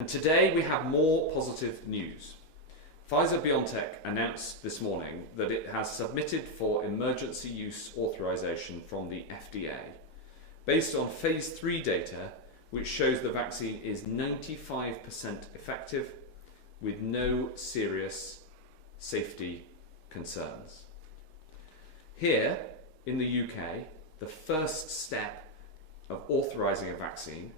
And today we have more positive news. Pfizer-BioNTech announced this morning that it has submitted for emergency use authorization from the FDA based on phase 3 data which shows the vaccine is 95% effective with no serious safety concerns. Here in the UK, the first step of authorising a vaccine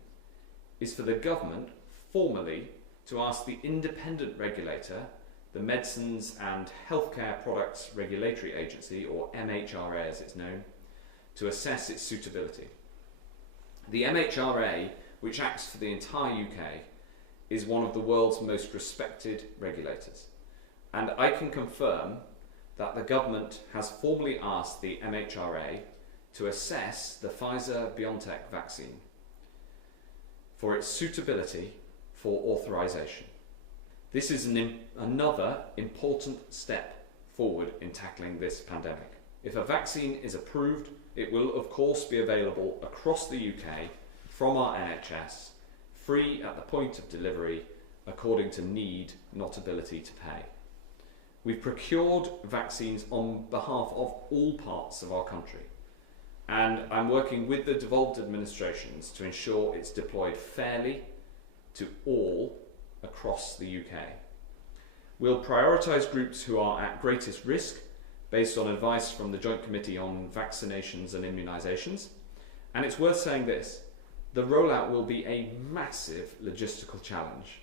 is for the government formally to ask the independent regulator, the Medicines and Healthcare Products Regulatory Agency, or MHRA as it's known, to assess its suitability. The MHRA, which acts for the entire UK, is one of the world's most respected regulators. And I can confirm that the government has formally asked the MHRA to assess the Pfizer-BioNTech vaccine for its suitability for authorization. This is another important step forward in tackling this pandemic. If a vaccine is approved, it will of course be available across the UK from our NHS, free at the point of delivery, according to need, not ability to pay. We've procured vaccines on behalf of all parts of our country, and I'm working with the devolved administrations to ensure it's deployed fairly to all across the UK. We'll prioritise groups who are at greatest risk based on advice from the Joint Committee on Vaccinations and Immunisations. And it's worth saying this, the rollout will be a massive logistical challenge,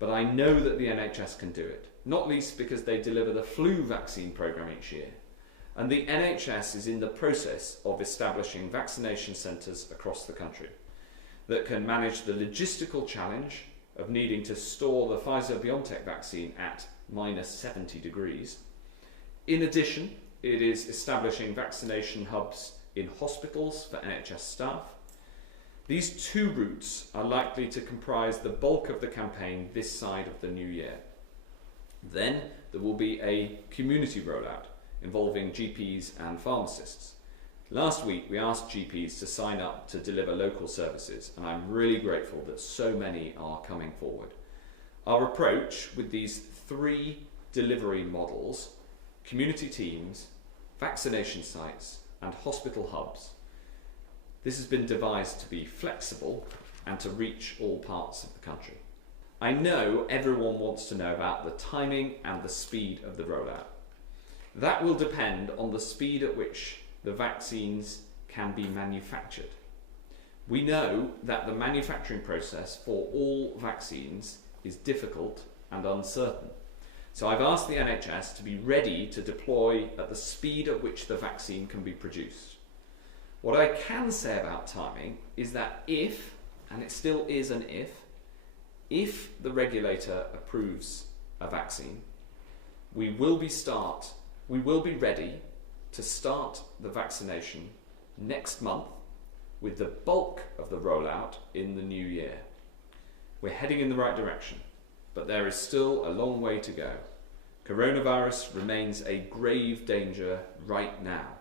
but I know that the NHS can do it, not least because they deliver the flu vaccine programme each year. And the NHS is in the process of establishing vaccination centres across the country that can manage the logistical challenge of needing to store the Pfizer-BioNTech vaccine at -70 degrees. In addition, it is establishing vaccination hubs in hospitals for NHS staff. These two routes are likely to comprise the bulk of the campaign this side of the new year. Then there will be a community rollout involving GPs and pharmacists. Last week we asked GPs to sign up to deliver local services, and I'm really grateful that so many are coming forward. Our approach with these 3 delivery models, community teams, vaccination sites and hospital hubs, this has been devised to be flexible and to reach all parts of the country. I know everyone wants to know about the timing and the speed of the rollout. That will depend on the speed at which the vaccines can be manufactured. We know that the manufacturing process for all vaccines is difficult and uncertain. So I've asked the NHS to be ready to deploy at the speed at which the vaccine can be produced. What I can say about timing is that if, and it still is an if the regulator approves a vaccine, we will be ready to start the vaccination next month with the bulk of the rollout in the new year. We're heading in the right direction, but there is still a long way to go. Coronavirus remains a grave danger right now.